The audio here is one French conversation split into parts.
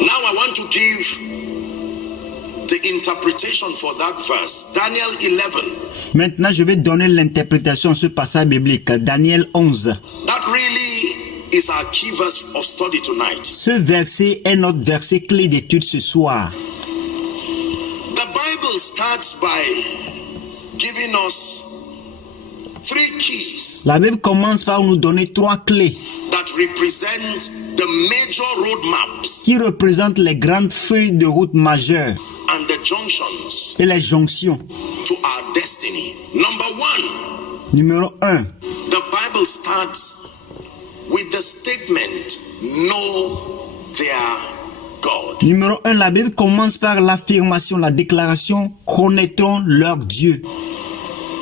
Now I want to give the interpretation for that verse. Daniel 11. Maintenant, je vais donner l'interprétation de ce passage biblique, Daniel 11. That really is our key verse of study tonight. Ce verset est notre verset clé d'étude ce soir. The Bible starts by giving us 3 keys La Bible commence par nous donner 3 clés that represent the major roadmaps qui représentent les grandes feuilles de route majeures and the junctions et les jonctions. to our destiny. Number 1, Numéro 1. the Bible starts with the statement, know their God. Numéro 1, la Bible commence par l'affirmation, la déclaration « Connaîtront leur Dieu ».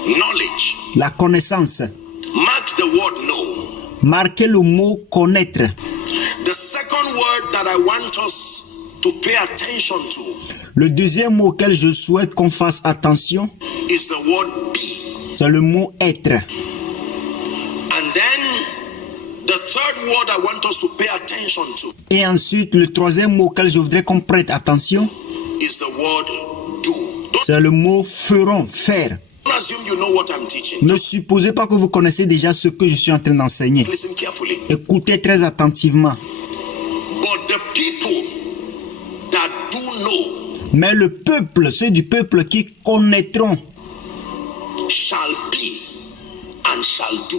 Knowledge. La connaissance. Mark the word know. Marquez le mot « connaître ». The second word that I want us to pay attention to Le deuxième mot auquel je souhaite qu'on fasse attention, is the word be. c'est le mot « être ». And then the third word I want us to pay attention to Et ensuite, le troisième mot auquel je voudrais qu'on prête attention, is the word do. c'est le mot « feront », faire. Don't assume you know what I'm teaching. Ne supposez pas que vous connaissez déjà ce que je suis en train d'enseigner. Listen carefully. Écoutez très attentivement. But the people that do know Mais le peuple, ceux du peuple qui connaîtront, shall be and shall do.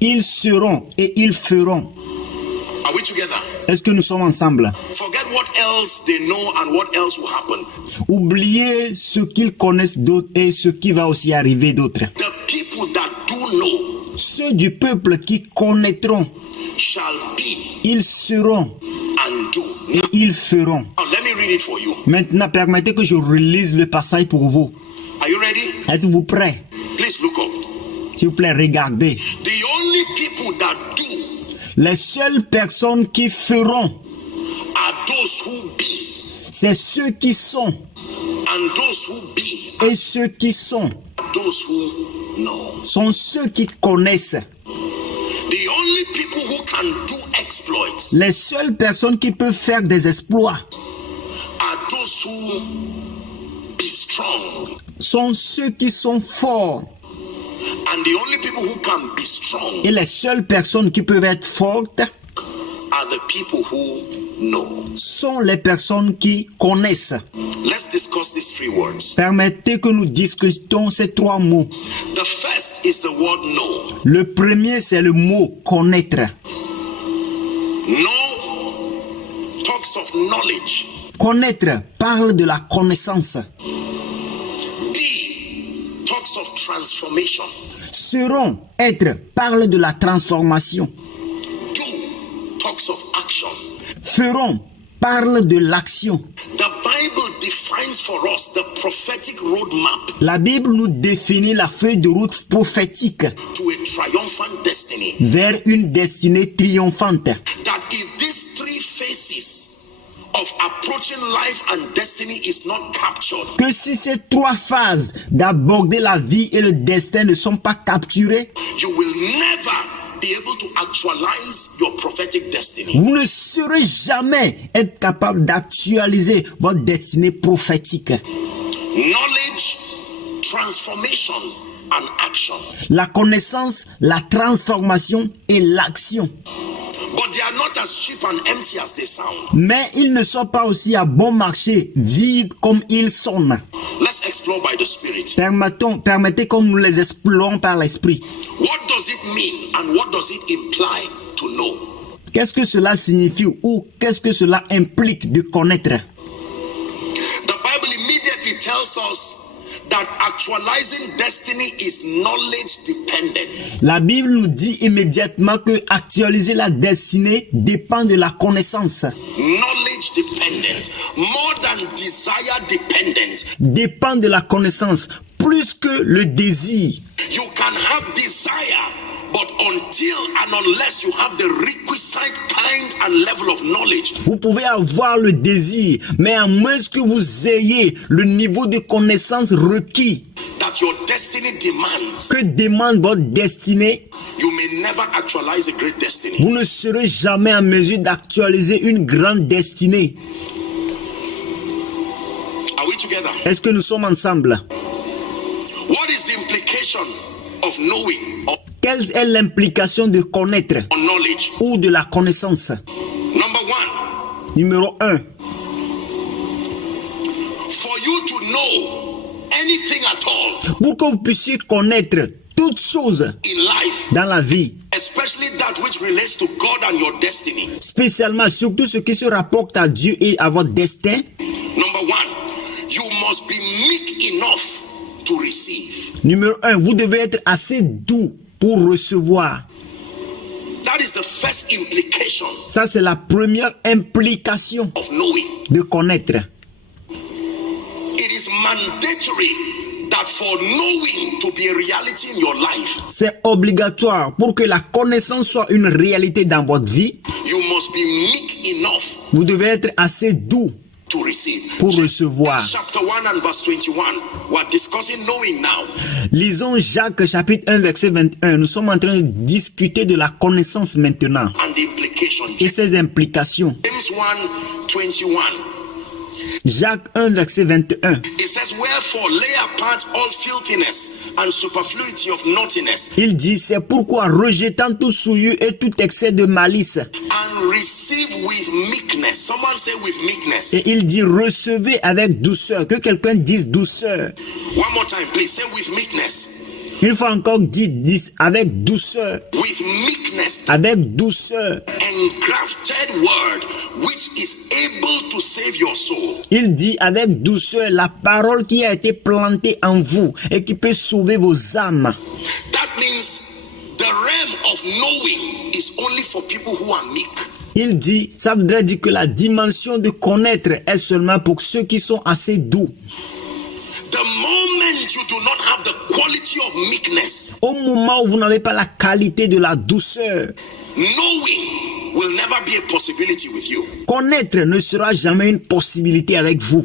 ils seront et ils feront. Are we together? Est-ce que nous sommes ensemble? Forget what else they know and what else will happen. Oubliez ce qu'ils connaissent d'autres et ce qui va aussi arriver d'autres. The people that do know Ceux du peuple qui connaîtront, shall be ils seront and do. et ils feront. Now let me read it for you. Maintenant, permettez que je relise le passage pour vous. Are you ready? Êtes-vous prêts? Please look up. S'il vous plaît, regardez. The only people that do Les seules personnes qui feront, are those who be, c'est ceux qui sont. and those who be Et ceux qui sont, are those who know. sont ceux qui connaissent. The only people who can do exploits Les seules personnes qui peuvent faire des exploits are those who be strong. sont ceux qui sont forts. And the only people who can be strong Et les seules personnes qui peuvent être fortes are the people who know. sont les personnes qui connaissent. Let's discuss these 3 words. Permettez que nous discutions ces 3 mots. The first is the word know. Le premier, c'est le mot connaître. Know talks of knowledge. Connaître parle de la connaissance. Be talks of transformation. Seront, être parle de la transformation. Do talks of action. Feront parle de l'action. The Bible defines for us the prophetic roadmap La Bible nous définit la feuille de route prophétique to a triumphant destiny. vers une destinée triomphante. That if these 3 phases of approaching life and destiny is not captured, Que si ces 3 phases d'aborder la vie et le destin ne sont pas capturées, you will never be able to actualize your prophetic destiny. vous ne serez jamais être capable d'actualiser votre destinée prophétique. Knowledge, transformation, and action. La connaissance, la transformation et l'action. But they are not as cheap and empty as they sound. Mais ils ne sont pas aussi à bon marché, vides comme ils sonnent. Let's explore by the Spirit. Permettez que nous les explorons par l'esprit. What does it mean and what does it imply to know? Qu'est-ce que cela signifie ou qu'est-ce que cela implique de connaître? The Bible immediately tells us that actualizing destiny is knowledge dependent. La Bible nous dit immédiatement que actualiser la destinée dépend de la connaissance. Knowledge dependent, more than desire dependent. Dépend de la connaissance plus que le désir. You can have desire, but But until and unless you have the requisite kind and level of knowledge, Vous pouvez avoir le désir, mais à moins que vous ayez le niveau de connaissance requis that your destiny demands, que demande votre destinée, you may never actualize a great destiny. vous ne serez jamais en mesure d'actualiser une grande destinée. Are we together? Est-ce que nous sommes ensemble? What is the implication of knowing or Quelle est l'implication de connaître knowledge? ou de la connaissance? Number one, Numéro 1. for you to know anything at all Pour que vous puissiez connaître toutes choses in life, dans la vie, especially that which relates to God and your destiny. spécialement surtout ce qui se rapporte à Dieu et à votre destin, Number one, you must be meek enough to receive. numéro 1, vous devez être assez doux pour recevoir. That is the first implication Ça, c'est la première implication of knowing. de connaître. It is mandatory that for knowing to be a reality in your life, C'est obligatoire pour que la connaissance soit une réalité dans votre vie. you must be meek enough Vous devez être assez doux to receive. pour recevoir. Chapter 1 and verse 21. We're discussing knowing now. Lisons Jacques chapitre 1 verset 21. Nous sommes en train de discuter de la connaissance maintenant And the implication. et ses implications. James 1, 21. Jacques 1 verset 21. It says, wherefore lay apart all filthiness and superfluity of naughtiness, Il dit, c'est pourquoi rejetant tout souillure et tout excès de malice. and receive with meekness. Someone say with meekness. Et il dit, recevez avec douceur. Que quelqu'un dise douceur. One more time, please say with meekness. Une fois encore, dit avec douceur. With meekness, Avec douceur. engrafted word, which is able to save your soul. Il dit avec douceur la parole qui a été plantée en vous et qui peut sauver vos âmes. That means the realm of knowing is only for people who are meek. Il dit, ça voudrait dire que la dimension de connaître est seulement pour ceux qui sont assez doux. The moment you do not have the quality of meekness, Au moment où vous n'avez pas la qualité de la douceur, knowing will never be a possibility with you. connaître ne sera jamais une possibilité avec vous.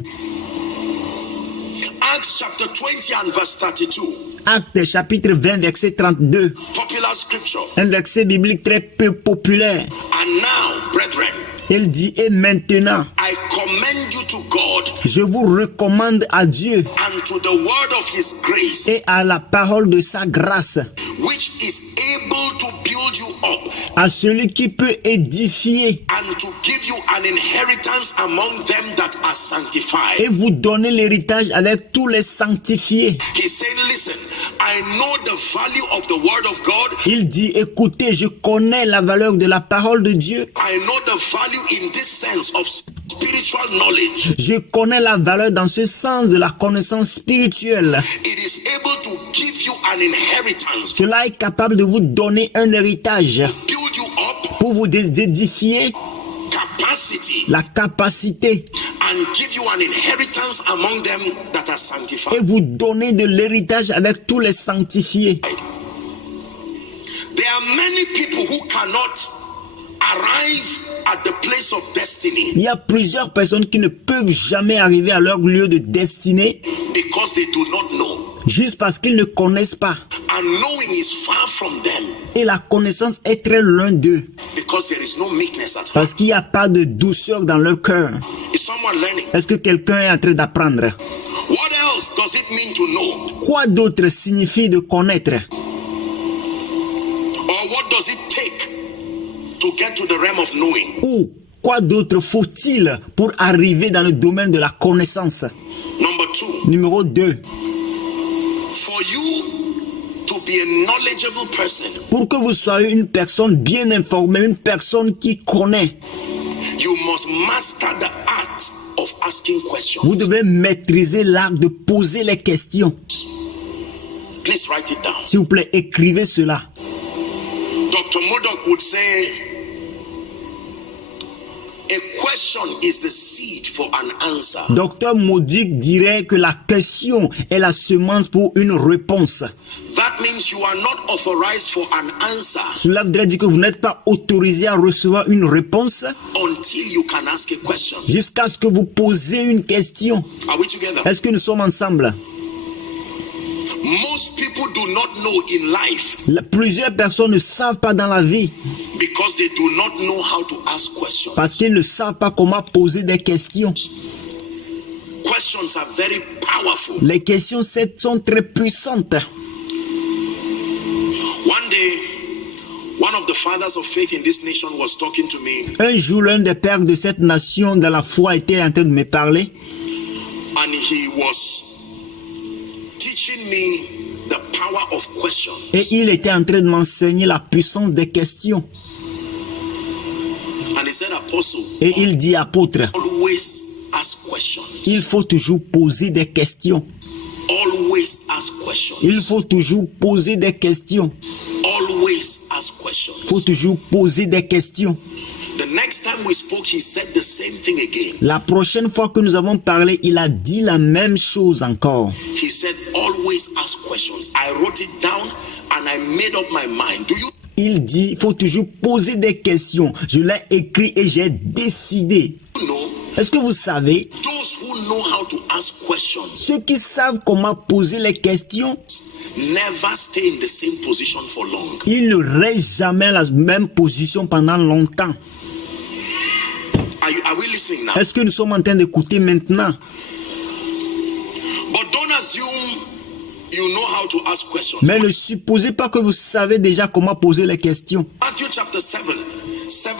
Acts chapter 20 and verse 32. Actes chapitre 20 verset 32. Popular scripture. Un verset biblique très peu populaire. And now, brethren, Il dit, et maintenant, I commend you to God je vous recommande à Dieu and to the word of his grace, et à la parole de sa grâce, which is able to build you up à celui qui peut édifier and to give you an inheritance among them that are sanctified. et vous donner l'héritage avec tous les sanctifiés. He's saying, listen, I know the value of the word of God. Il dit, écoutez, je connais la valeur de la parole de Dieu. I know the value in this sense of spiritual knowledge. Je connais la valeur dans ce sens de la connaissance spirituelle. It is able to give you an inheritance, Cela est capable de vous donner un héritage build you up, pour vous édifier, capacity, la capacité and give you an inheritance among them that are et sanctified. vous donner de l'héritage avec tous les sanctifiés. There are many people who cannot arrive at the place of destiny Il y a plusieurs personnes qui ne peuvent jamais arriver à leur lieu de destinée because they do not know. juste parce qu'ils ne connaissent pas. And knowing is far from them Et la connaissance est très loin d'eux because there is no meekness at heart. parce qu'il n'y a pas de douceur dans leur cœur. Is someone learning? Est-ce que quelqu'un est en train d'apprendre? What else does it mean to know? Quoi d'autre signifie de connaître? Or what does it take to get to the realm of knowing? Ou quoi d'autre faut-il pour arriver dans le domaine de la connaissance? Number 2, Numéro 2. for you to be a knowledgeable person, Pour que vous soyez une personne bien informée, une personne qui connaît, you must master the art of asking questions. vous devez maîtriser l'art de poser les questions. Please write it down. S'il vous plaît, écrivez cela. Dr. Murdoch would say, A question is the seed for an answer. Docteur Modic dirait que la question est la semence pour une réponse. That means you are not authorized for an answer Cela voudrait dire que vous n'êtes pas autorisé à recevoir une réponse until you can ask a question. jusqu'à ce que vous posez une question. Are we together? Est-ce que nous sommes ensemble? Most people do not know in life Plusieurs personnes ne savent pas dans la vie because they do not know how to ask questions. parce qu'ils ne savent pas comment poser des questions. Questions are very powerful. Les questions sont très puissantes. One day, one of the fathers of faith in this nation was talking to me, Un jour, l'un des pères de cette nation dans la foi était en train de me parler and he was teaching me the power of questions. et il était en train de m'enseigner la puissance des questions. And he said, Apostle, Et il dit, apôtre, always ask questions. il faut toujours poser des questions. Always ask questions. Il faut toujours poser des questions. Always ask questions. Il faut toujours poser des questions. The next time we spoke, he said the same thing again. La prochaine fois que nous avons parlé, il a dit la même chose encore. He said, always ask questions. I wrote it down and I made up my mind. Do you Il dit, il faut toujours poser des questions. Je l'ai écrit et j'ai décidé. know Est-ce que vous savez, those who know how to ask questions ceux qui savent comment poser les questions, never stay in the same position for long? ils ne restent jamais à la même position pendant longtemps. Are we listening now? Est-ce que nous sommes en train d'écouter maintenant? But don't assume you know how to ask questions. Mais ne supposez pas que vous savez déjà comment poser les questions. Matthew chapter 7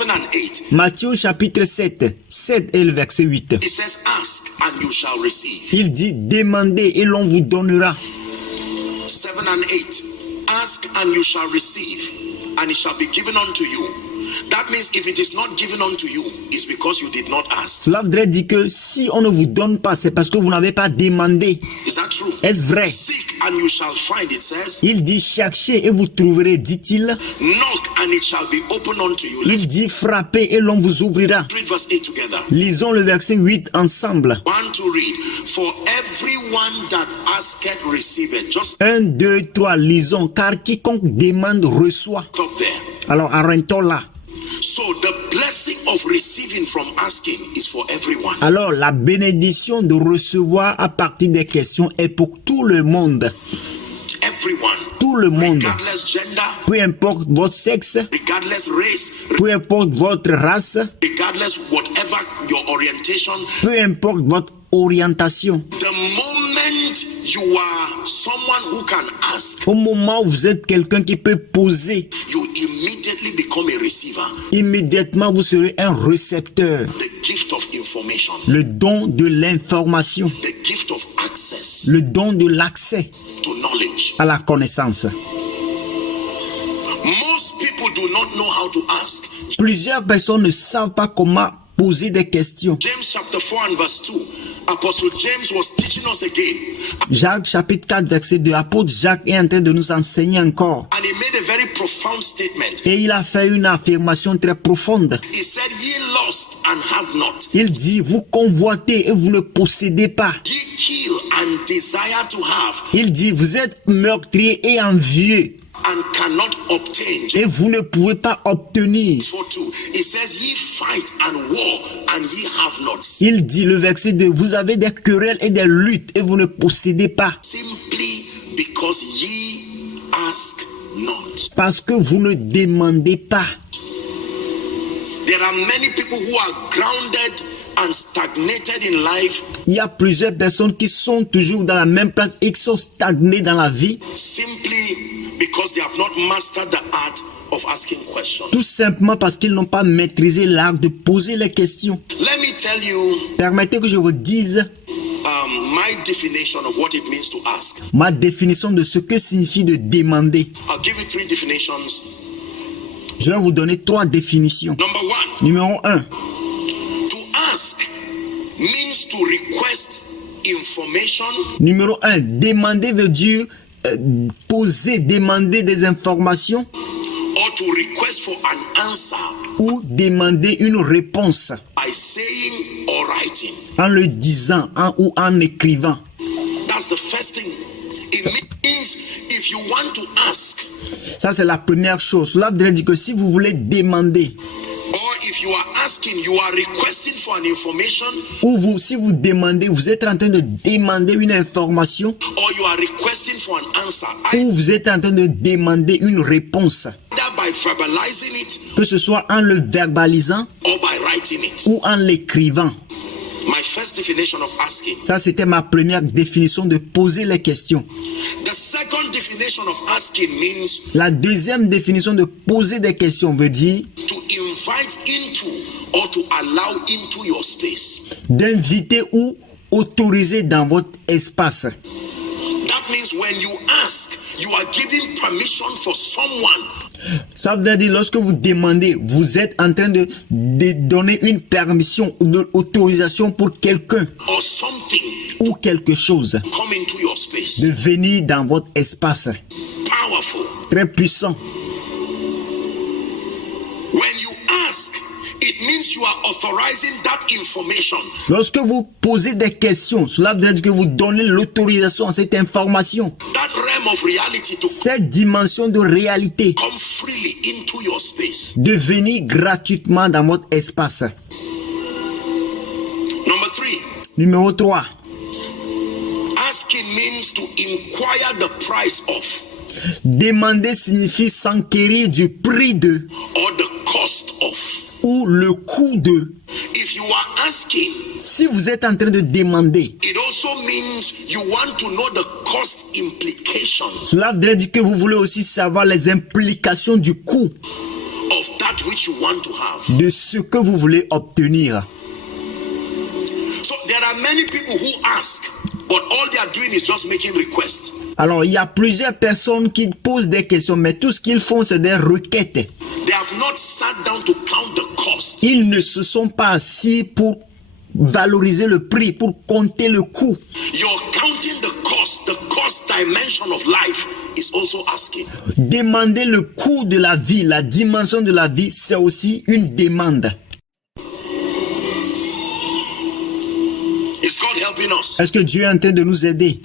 and 8. Matthieu chapitre 7 et le verset 8. It says, ask and you shall receive. Il dit, demandez et l'on vous donnera. 7 and 8. Ask and you shall receive, and it shall be given unto you. That means if it is not given unto you, it's because you did not ask. Cela voudrait dire que si on ne vous donne pas, c'est parce que vous n'avez pas demandé. Is that true? Est-ce vrai? Seek and you shall find, it says. Il dit, cherchez et vous trouverez, dit-il. Knock and it shall be opened unto you. Let's Il dit, frappez et l'on vous ouvrira. read verse 8 together. Lisons le verset 8 ensemble. 1 to read. For everyone that asketh receiveth. Just 1, 2, 3, lisons. Car quiconque demande reçoit. stop there. Alors arrêtons là. So the blessing of receiving from asking is for everyone. Alors la bénédiction de recevoir à partir des questions est pour tout le monde. Everyone. Tout le monde. Regardless gender, Peu importe votre sexe, regardless race, peu importe votre race, regardless whatever your orientation. peu importe votre orientation. The moment you are someone who can ask, Au moment où vous êtes quelqu'un qui peut poser, you immediately become a receiver. immédiatement vous serez un récepteur. The gift of information, Le don de l'information, the gift of access le don de l'accès to knowledge. à la connaissance. Most people do not know how to ask. Plusieurs personnes ne savent pas comment poser des questions. James chapter 4 and verse 2. Apostle James was teaching us again. Jacques chapitre 4 verset 2, apôtre Jacques est en train de nous enseigner encore. And he made a very profound statement. Et il a fait une affirmation très profonde. He said, ye lost and have not. Il dit, vous convoitez et vous ne possédez pas. Ye kill and desire to have Il dit, vous êtes meurtrier et envieux and cannot obtain. et vous ne pouvez pas obtenir. 4:2. It says, ye fight and war and ye have not. Il dit, le verset 2, vous avez des querelles et des luttes et vous ne possédez pas. Simply because ye ask not. Parce que vous ne demandez pas. There are many people who are grounded and stagnated in life Il y a plusieurs personnes qui sont toujours dans la même place et qui sont stagnées dans la vie, simply because they have not mastered the art of asking questions. tout simplement parce qu'ils n'ont pas maîtrisé l'art de poser les questions. Let me tell you Permettez que je vous dise my definition of what it means to ask. ma définition de ce que signifie de demander. I'll give you 3 definitions. Je vais vous donner 3 définitions. Number 1, Numéro 1, to ask means to request information numéro 1, demander veut dire poser, demander des informations or to request for an answer ou demander une réponse by saying or writing. en le disant ou en écrivant. That's the first thing. It means if you want to ask, Ça, c'est la première chose. Cela veut dire que si vous voulez demander, or if you are asking, you are requesting for an information, ou si vous demandez, vous êtes en train de demander une information, or you are requesting for an answer, ou vous êtes en train de demander une réponse, either by verbalizing it que ce soit en le verbalisant or by writing it. ou en l'écrivant. My first definition of asking. Ça, c'était ma première définition de poser les questions. The second definition of asking means La deuxième définition de poser des questions veut dire to invite into or to allow into your space. d'inviter ou autoriser dans votre espace. That means when you ask, you are giving permission for someone Ça veut dire lorsque vous demandez, vous êtes en train de donner une permission ou de l'autorisation pour quelqu'un or something ou quelque chose come into your space. de venir dans votre espace. Powerful. Très puissant. When you ask, it means you are authorizing that information Lorsque vous posez des questions, cela veut dire que vous donnez l'autorisation à cette information, that realm of reality to cette dimension de réalité, come freely into your space. de venir gratuitement dans votre espace. Number 3, Numéro 3. asking means to inquire the price of Demander signifie s'enquérir du prix de or the cost of. ou le coût de. If you are asking, Si vous êtes en train de demander, it also means you want to know the cost implications cela veut dire que vous voulez aussi savoir les implications du coût of that which you want to have. de ce que vous voulez obtenir. So there are many people who ask, but all they are doing is just making requests. Alors, il y a plusieurs personnes qui posent des questions, mais tout ce qu'ils font, c'est des requêtes. They have not sat down to count the cost. Ils ne se sont pas assis pour valoriser le prix, pour compter le coût. You're counting the cost dimension of life is also asking. Demander le coût de la vie, la dimension de la vie, c'est aussi une demande. Is God helping us? Est-ce que Dieu est en train de nous aider?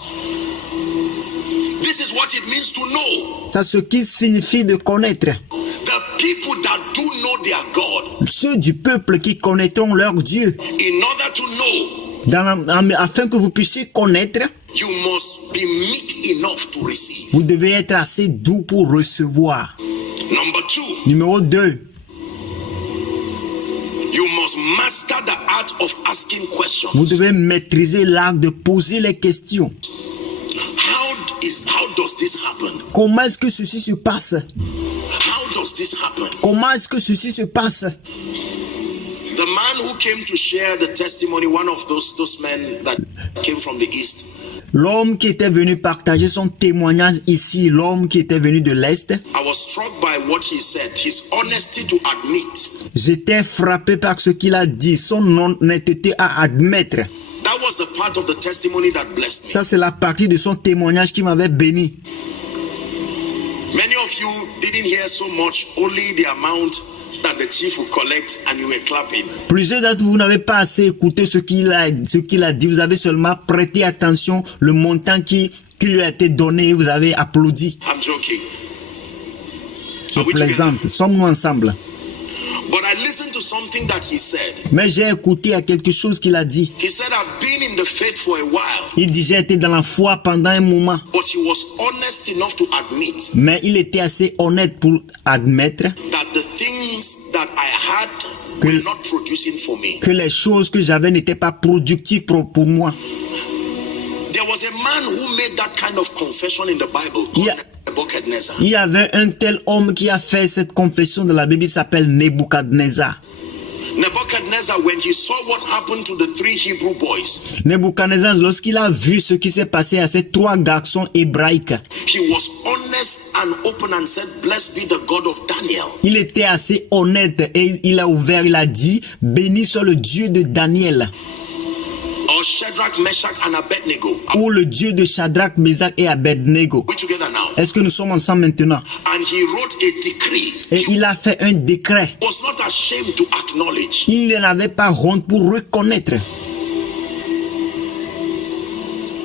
This is what it means to know. C'est ce qui signifie de connaître. The people that do know their God, Ceux du peuple qui connaîtront leur Dieu. in order to know, Afin que vous puissiez connaître, you must be meek enough to receive. vous devez être assez doux pour recevoir. Number 2, Numéro 2. you must master the art of asking questions. Vous devez maîtriser l'art de poser les questions. How does this happen? Comment est-ce que ceci se passe? How does this happen? Comment est-ce que ceci se passe? The man who came to share the testimony, one of those men that came from the east, L'homme qui était venu partager son témoignage ici, l'homme qui était venu de l'Est, I was struck by what he said, his honesty to admit. j'étais frappé par ce qu'il a dit, son honnêteté à admettre. That was the part of the testimony that blessed me. Ça, c'est la partie de son témoignage qui m'avait béni. Many of you didn't hear so much, only the amount that the chief will collect, and you were clapping. Plusieurs d'entre vous n'avez pas assez écouté ce qu'il a dit. Vous avez seulement prêté attention le montant qui lui a été donné et vous avez applaudi. I'm joking. Je Are we together? plaisante. Sommes-nous ensemble? But I listened to something that he said. Mais j'ai écouté à quelque chose qu'il a dit. He said, I've been in the faith for a while, Il dit, j'ai été dans la foi pendant un moment. but he was honest enough to admit Mais il était assez honnête pour admettre that the things that I had were not producing for me. que les choses que j'avais n'étaient pas productives pour moi. There was a man who made that kind of confession in the Bible called Yeah. Nebuchadnezzar. Il y avait un tel homme qui a fait cette confession de la Bible, il s'appelle Nebuchadnezzar. Nebuchadnezzar, when he saw what happened to the 3 Hebrew boys, Nebuchadnezzar, lorsqu'il a vu ce qui s'est passé à ces 3 garçons hébraïques, he was honest and open and said, blessed be the God of Daniel. il était assez honnête et il a dit, béni soit le Dieu de Daniel. Or or Shadrach, Meshach, and Abednego. Are ou le Dieu de Shadrach, Meshach et Abednego. we together now? Est-ce que nous sommes ensemble maintenant? And he wrote a decree. Et il a fait un décret. Was not ashamed to acknowledge. Il n'avait pas honte pour reconnaître.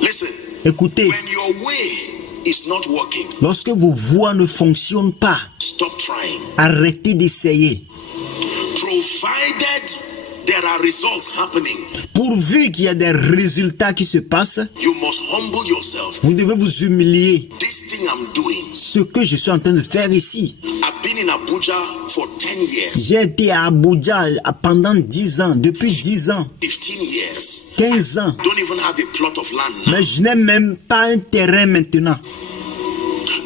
Listen, Écoutez, when your way is not working, lorsque vos voies ne fonctionnent pas, stop trying. arrêtez d'essayer. Provided there are results happening, Pourvu qu'il y a des résultats qui se passent, you must humble yourself. vous devez vous humilier. This thing I'm doing, Ce que je suis en train de faire ici. I've been in Abuja for 10 years, J'ai été à Abuja pendant 10 ans, depuis 10 ans, 15 years. 15 ans. Don't even have a plot of land now. Mais je n'ai même pas un terrain maintenant.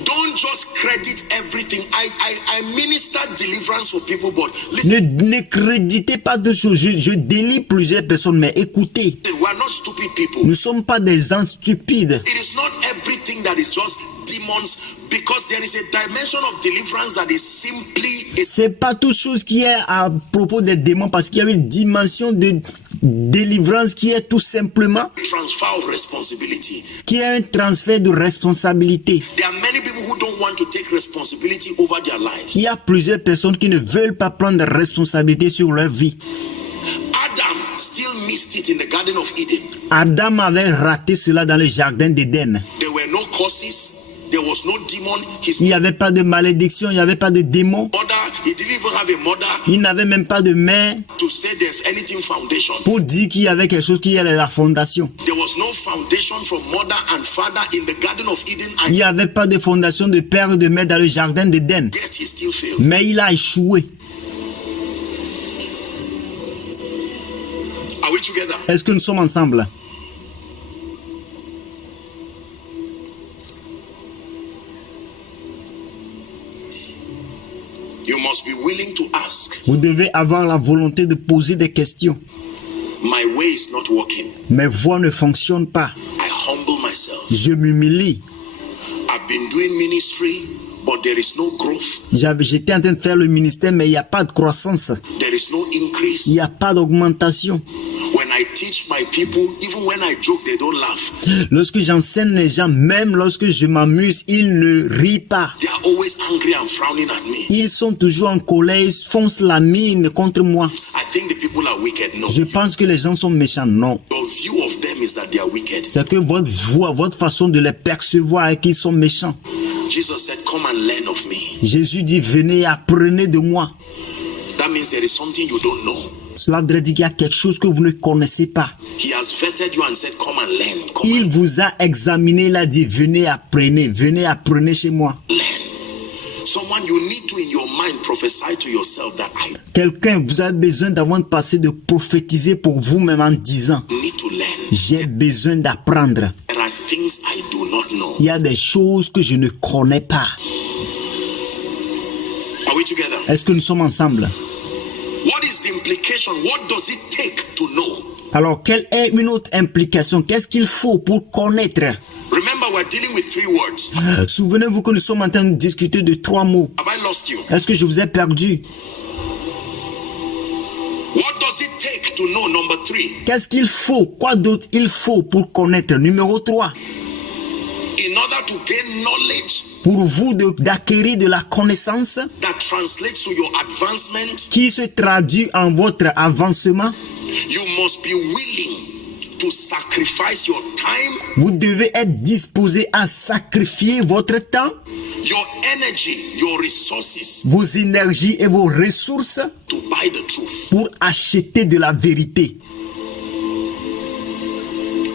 Don't just credit everything. I minister deliverance for people, but listen, Ne créditez pas de choses. Je délivre plusieurs personnes, mais écoutez, we are not stupid people. nous ne sommes pas des gens stupides. It is not everything that is just demons, because there is a dimension of deliverance that is simply a C'est pas toute chose qui est à propos des démons, parce qu'il y a une dimension de délivrance qui est tout simplement, transfer of responsibility. qui est un transfert de responsabilité. There are many people who don't want to take responsibility over their lives. Il y a plusieurs personnes qui ne veulent pas prendre de responsabilité sur leur vie. Adam still missed it in the Garden of Eden. Adam avait raté cela dans le jardin d'Éden. There were no curses. There was no demon. His Il n'y avait pas de malédiction, il n'y avait pas de démon. mother, he didn't even have a mother Il n'avait même pas de mère to say there's anything foundation. pour dire qu'il y avait quelque chose qui est la fondation. There was no foundation from mother and father in the Garden of Eden, Il and n'y avait pas de fondation de père et de mère dans le jardin d'Éden. yet he still failed. Mais il a échoué. Are we together? Est-ce que nous sommes ensemble? You must be willing to ask. Vous devez avoir la volonté de poser des questions. My way is not working. Mes voies ne fonctionnent pas. I humble myself. Je m'humilie. I've been doing ministry, but there is no growth. J'étais en train de faire le ministère, mais il n'y a pas de croissance. There is no increase. Il n'y a pas d'augmentation. When I teach my people, even when I joke, they don't laugh. Lorsque j'enseigne les gens, même lorsque je m'amuse, ils ne rient pas. They are always angry and frowning at me. Ils sont toujours en colère, ils foncent la mine contre moi. I think the people are wicked. No. Je pense que les gens sont méchants. Non. Your view of them is that they are wicked. C'est que votre voix, votre façon de les percevoir est qu'ils sont méchants. Jesus said, come and learn of me. Jésus dit, venez et apprenez de moi. That means there is something you don't know. Cela voudrait dire qu'il y a quelque chose que vous ne connaissez pas. He has vetted you and said, come and learn. Come Il and vous a examiné, il a dit, venez apprenez chez moi. learn. Someone you need to in your mind prophesy to yourself that I Quelqu'un, vous avez besoin d'avoir un passé de prophétiser pour vous-même en disant, need to learn. j'ai besoin d'apprendre. There are things I do not know. Il y a des choses que je ne connais pas. Are we together? Est-ce que nous sommes ensemble? What is the implication? What does it take to know? Alors, quelle est une autre implication? Qu'est-ce qu'il faut pour connaître? Remember, we're dealing with 3 words. Souvenez-vous que nous sommes en train de discuter de 3 mots. Have I lost you? Est-ce que je vous ai perdu? What does it take to know? Number 3. Qu'est-ce qu'il faut? Quoi d'autre il faut pour connaître? Numéro 3. In order to gain knowledge Pour vous d'acquérir de la connaissance that translates to your advancement, qui se traduit en votre avancement, you must be willing to sacrifice your time, vous devez être disposé à sacrifier votre temps, your energy, your resources vos énergies et vos ressources to buy the truth. pour acheter de la vérité.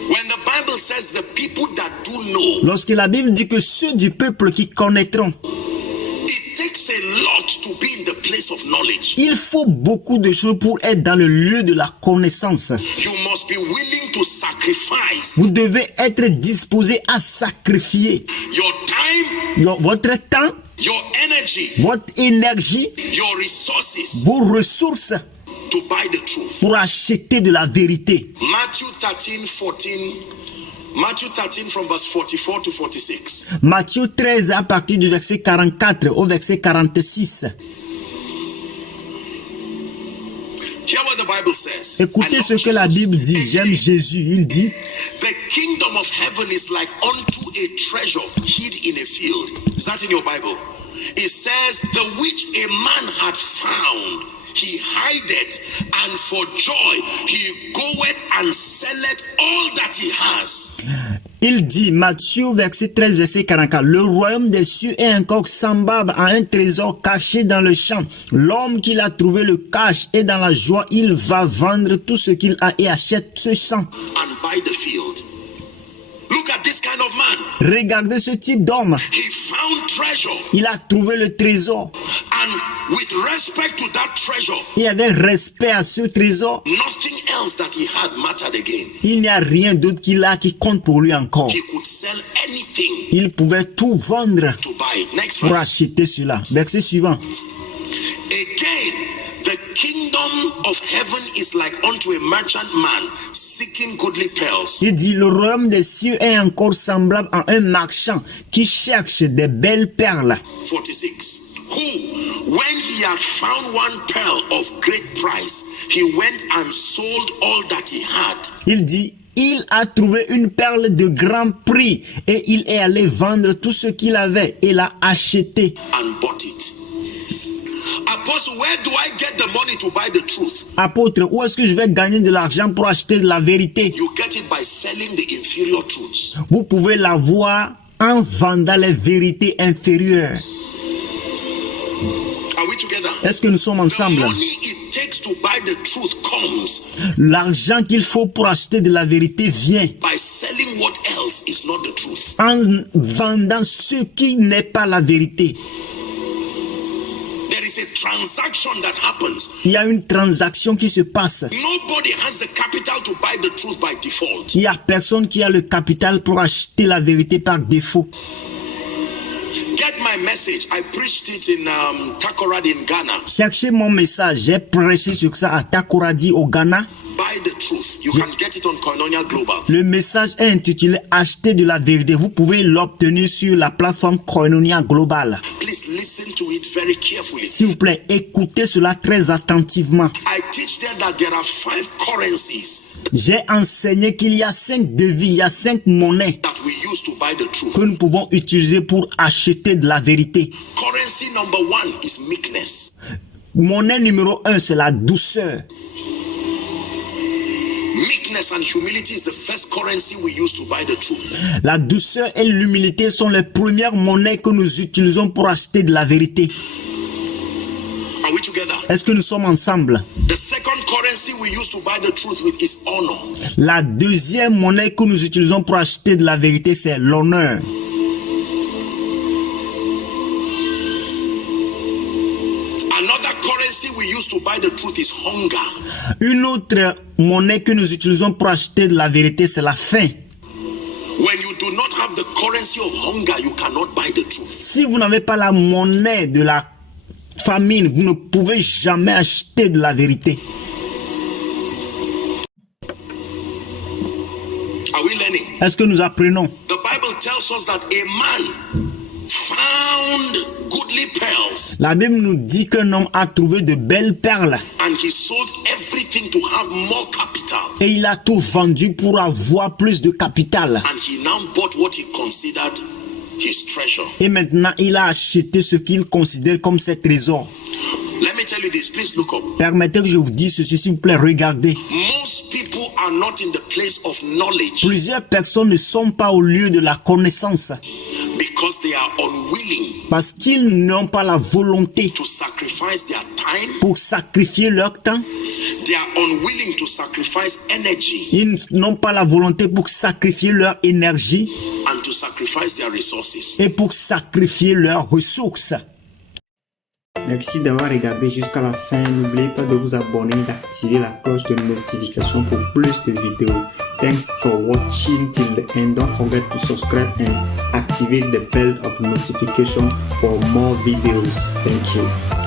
When the Bible says the people that do know, Lorsque la Bible dit que ceux du peuple qui connaîtront, it takes a lot to be in the place of knowledge. il faut beaucoup de choses pour être dans le lieu de la connaissance. You must be willing to sacrifice Vous devez être disposé à sacrifier your time, votre temps, your energy, votre énergie, your resources vos ressources to buy the truth. pour acheter de la vérité. Matthew 13 from verse 44 to 46. Matthieu 13 à partir du verset 44 au verset 46. Hear what the Bible says. Écoutez I ce love que la Jesus. Bible dit. J'aime Jésus. Il dit, The kingdom of heaven is like unto a treasure hid in a field. Is that in your Bible? It says, the which a man had found, he hideth, and for joy he goeth and selleth all that he has. il dit, Matthieu verset 13, verset 44, le royaume des cieux est encore semblable à un trésor caché dans le champ. L'homme qui l'a trouvé le cache et dans la joie, il va vendre tout ce qu'il a et achète ce champ. And buy the field. Look at this kind of man. Regardez ce type d'homme. He found treasure. Il a trouvé le trésor. And with respect to that treasure, Et avec respect à ce trésor, nothing else that he had mattered again. il n'y a rien d'autre qu'il a qui compte pour lui encore. He could sell anything Il pouvait tout vendre to buy it. Next pour verse. acheter cela. Verset suivant. Again, the kingdom of heaven is like unto a merchant man seeking goodly pearls. Il dit, le royaume des cieux est encore semblable à un marchand qui cherche des belles perles. 46. Who, when he had found one pearl of great price, he went and sold all that he had. Il dit, il a trouvé une perle de grand prix et il est allé vendre tout ce qu'il avait et l'a acheté. And bought it. Apostle, where do I get the money to buy the truth? Apôtre, où est-ce que je vais gagner de l'argent pour acheter de la vérité? You get it by selling the inferior truths. Vous pouvez l'avoir en vendant les vérités inférieures. Are we together? Est-ce que nous sommes The ensemble? money it takes to buy the truth comes L'argent qu'il faut pour acheter de la vérité vient by selling what else is not the truth. en vendant ce qui n'est pas la vérité. There is a transaction that happens. Il y a une transaction qui se passe. Nobody has the capital to buy the truth by default. Il n'y a personne qui a le capital pour acheter la vérité par défaut. Get my message. I preached it in Takoradi in Ghana. Cherchez mon message. J'ai prêché sur ça à Takoradi au Ghana. Buy the truth. You can get it on Koinonia Global. Le message est intitulé Acheter de la vérité. Vous pouvez l'obtenir sur la plateforme Koinonia Global. Please listen to it very carefully. S'il vous plaît, écoutez cela très attentivement. I teach them that there are 5 currencies J'ai enseigné qu'il y a 5 devis, il y a 5 monnaies that we use to buy the truth. que nous pouvons utiliser pour acheter de la vérité. Currency number 1 is meekness. Monnaie numéro 1, c'est la douceur. Meekness and humility is the first currency we use to buy the truth. La douceur et l'humilité sont les premières monnaies que nous utilisons pour acheter de la vérité. Are we together? Est-ce que nous sommes ensemble? The second currency we use to buy the truth with is honor. La deuxième monnaie que nous utilisons pour acheter de la vérité, c'est l'honneur. Another currency we use to buy the truth is hunger. Une autre monnaie que nous utilisons pour acheter de la vérité, c'est la faim. When you do not have the currency of hunger, you cannot buy the truth. Si vous n'avez pas la monnaie de la famine, vous ne pouvez jamais acheter de la vérité. Are we learning? Est-ce que nous apprenons? The Bible tells us that a man found goodly pearls La Bible nous dit qu'un homme a trouvé de belles perles and he sold everything to have more capital. et il a tout vendu pour avoir plus de capital. And he now bought what he considered his treasure. Et maintenant, il a acheté ce qu'il considère comme ses trésors. Let me tell you this, please look up. Permettez que je vous dise ceci, s'il vous plaît, regardez. Most people are not in the place of knowledge Plusieurs personnes ne sont pas au lieu de la connaissance because they are unwilling parce qu'ils n'ont pas la volonté to sacrifice their time. pour sacrifier leur temps. They are unwilling to sacrifice energy Ils n'ont pas la volonté pour sacrifier leur énergie and to sacrifice their resources. et pour sacrifier leurs ressources. Merci d'avoir regardé jusqu'à la fin. N'oubliez pas de vous abonner et d'activer la cloche de notification pour plus de vidéos. Thanks for watching till the end. Don't forget to subscribe and activate the bell of notification for more videos. Thank you.